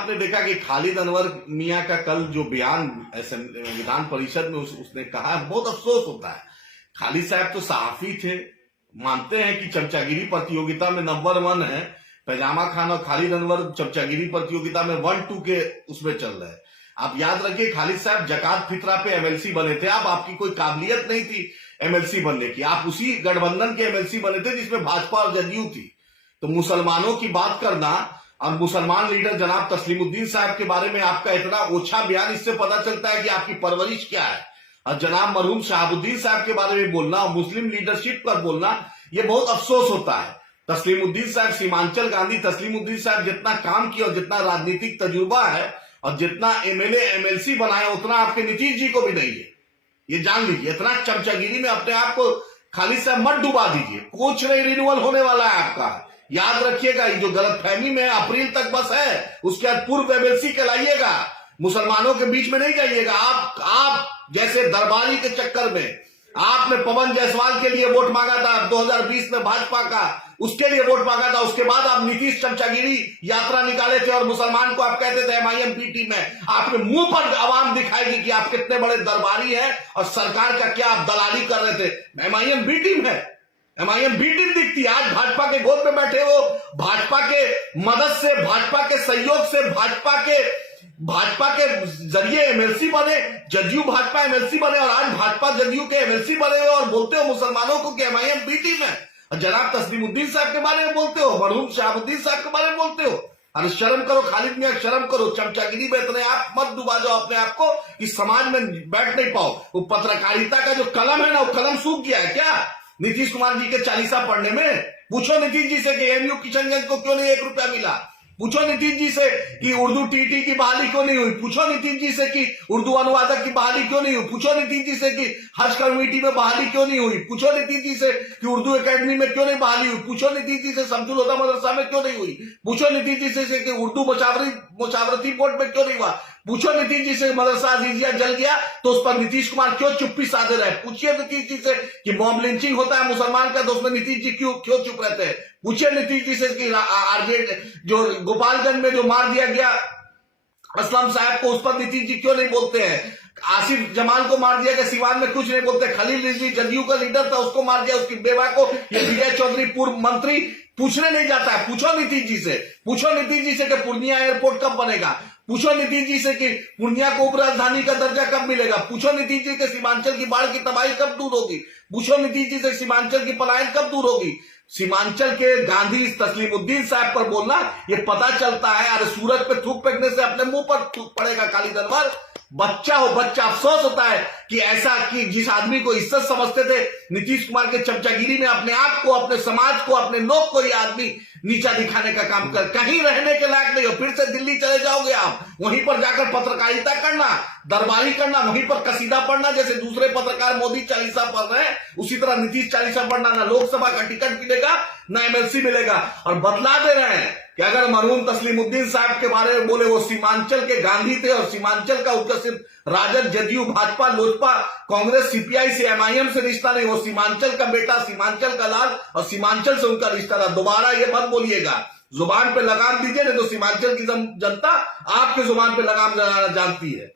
आपने देखा कि खालिद अनवर मियां का कल जो बयान विधान परिषद में उसने कहा, बहुत अफसोस होता है। खालिद साहब तो सहाफी थे, मानते हैं कि चमचागिरी प्रतियोगिता में नंबर 1 है। पैजामा खान और खालिद अनवर चमचागिरी प्रतियोगिता में 1-2 के उसमें चल रहे हैं। आप याद रखिए, खालिद साहब जकात फितरा पे एमएलसी बने थे। आपकी कोई काबिलियत नहीं थी एमएलसी बनने की, आप उसी गठबंधन के एमएलसी बने थे जिसमें भाजपा और जदयू थी। तो मुसलमानों की बात करना और मुसलमान लीडर जनाब तस्लीमुद्दीन साहब के बारे में आपका इतना ओछा बयान, इससे पता चलता है कि आपकी परवरिश क्या है। और जनाब मरहूम शहाबुद्दीन साहब के बारे में बोलना और मुस्लिम लीडरशिप पर बोलना, ये बहुत अफसोस होता है। तस्लीमुद्दीन साहब, सीमांचल गांधी तस्लीमुद्दीन साहब जितना काम किया और जितना राजनीतिक तजुर्बा है और जितना एमएलए एमएलसी बनाया, उतना आपके नीतीश जी को भी नहीं है। ये जान लीजिए, इतना चमचागिरी में अपने आप को खालिद साहब मत डुबा दीजिए। कुछ नहीं रिन्यूअल होने वाला है आपका, याद रखिएगा। ये जो गलतफहमी में अप्रैल तक बस है, उसके बाद पूर्व एमएलसी कहलाइएगा, मुसलमानों के बीच में नहीं जाइएगा। आप जैसे दरबारी के चक्कर में आपने पवन जायसवाल के लिए वोट मांगा था 2020 में, भाजपा का उसके लिए वोट मांगा था। उसके बाद आप नीतीश चमचागिरी यात्रा निकाले थे और मुसलमान को आप कहते थे एमआईएम बी टीम है। आपके मुंह पर आवाम दिखाएगी कि आप कितने बड़े दरबारी हैं और सरकार का क्या आप दलाली कर रहे थे। एमआईएम बी टीम है, एमआईएम बी टीम दिखती है। आज भाजपा के गोद में बैठे हो, भाजपा के मदद से, भाजपा के सहयोग से, भाजपा के जरिए एमएलसी बने, जदयू भाजपा एमएलसी बने और आज भाजपा जदयू के एमएलसी बने हो और बोलते हो मुसलमानों को कि एमआईएम बी टीम है। और जनाब तस्लीमुद्दीन साहब के बारे में बोलते हो, मरहूम शहाबुद्दीन साहब के बारे में बोलते हो। अरे शर्म करो खालिद मियां, शर्म करो। चमचागिरी में इतने आप मत डुबा जाओ अपने आप को कि समाज में बैठ नहीं पाओ। वो पत्रकारिता का जो कलम है ना, वो कलम सूख गया है क्या नीतीश कुमार जी के 40 पढ़ने में? पूछो नीतीश जी से कि एमयू किशनगंज को क्यों नहीं 1 रुपया मिला। पूछो नीतीश जी से कि उर्दू टीटी की बहाली क्यों नहीं हुई। पूछो नीतीश जी से कि उर्दू अनुवादक की बहाली क्यों नहीं हुई। पूछो नीतीश जी से कि हज कमेटी में बहाली क्यों नहीं हुई। पूछो नीतीश जी से कि उर्दू एकेडमी में क्यों नहीं बहाली हुई। पूछो नीतीश जी से शमसुल हुदा मदरसा में क्यों नहीं हुई। पूछो नीतीश जी से कि उर्दू मुशावरती बोर्ड में क्यों नहीं हुआ। पूछो नीतीश जी से मदरसा अजीजिया जल गया तो उस पर नीतीश कुमार क्यों चुप्पी साधे रहे। पूछिए नीतीश जी से कि मॉब लिंचिंग होता है मुसलमान का तो उसमें नीतीश जी क्यों चुप रहते हैं। पूछिए नीतीश जी से कि आरजेड जो गोपालगंज में जो मार दिया गया असलम साहब को, उस पर नीतीश जी क्यों नहीं बोलते हैं। आसिफ जमाल को मार दिया गया, सिवान में कुछ नहीं बोलते। खलील रिजवी जदयू का लीडर था, उसको मार दिया, उसकी बेवा को। ये विजय चौधरी पूर्व मंत्री पूछने नहीं जाता है। पूछो नीतीश जी से, पूछो नीतीश जी से कि पूर्णिया एयरपोर्ट कब बनेगा। पूछो नीतीश जी से कि पूर्णिया को उपराजधानी का दर्जा कब मिलेगा। पूछो नीतीश जी के सीमांचल की बाढ़ की तबाही कब दूर होगी। पूछो नीतीश जी से सीमांचल की पलायन कब दूर होगी। सीमांचल के गांधी तस्लीमुद्दीन साहब पर बोलना, ये पता चलता है। अरे सूरज पे थूक फेंकने से अपने मुंह पर थूक पड़ेगा खालिद अनवर। बच्चा हो बच्चा। अफसोस होता है कि ऐसा कि जिस आदमी को इज्जत समझते थे नीतीश कुमार के चमचागिरी में अपने आप को, अपने समाज को, अपने लोग को ये आदमी नीचा दिखाने का काम कर। कहीं रहने के लायक नहीं हो, फिर से दिल्ली चले जाओगे आप, वहीं पर जाकर पत्रकारिता करना, दरबारी करना, वहीं पर कसीदा पढ़ना। जैसे दूसरे पत्रकार मोदी 40 पढ़ रहे हैं, उसी तरह नीतीश 40 पढ़ना। ना लोकसभा का टिकट मिलेगा, ना एमएलसी मिलेगा। और बतला दे रहे हैं कि अगर मरहूम तस्लीमुद्दीन साहब के बारे में बोले, वो सीमांचल के गांधी थे और सीमांचल का उनका सिर्फ राजद, जदयू, भाजपा, लोजपा, कांग्रेस, सीपीआई से, एमआईएम से रिश्ता नहीं। वो सीमांचल का बेटा, सीमांचल का लाल और सीमांचल से उनका रिश्ता था। दोबारा ये मत बोलिएगा, जुबान पे लगाम दीजिए, नहीं तो सीमांचल की जनता आपके जुबान पे लगाम लगाना जानती है।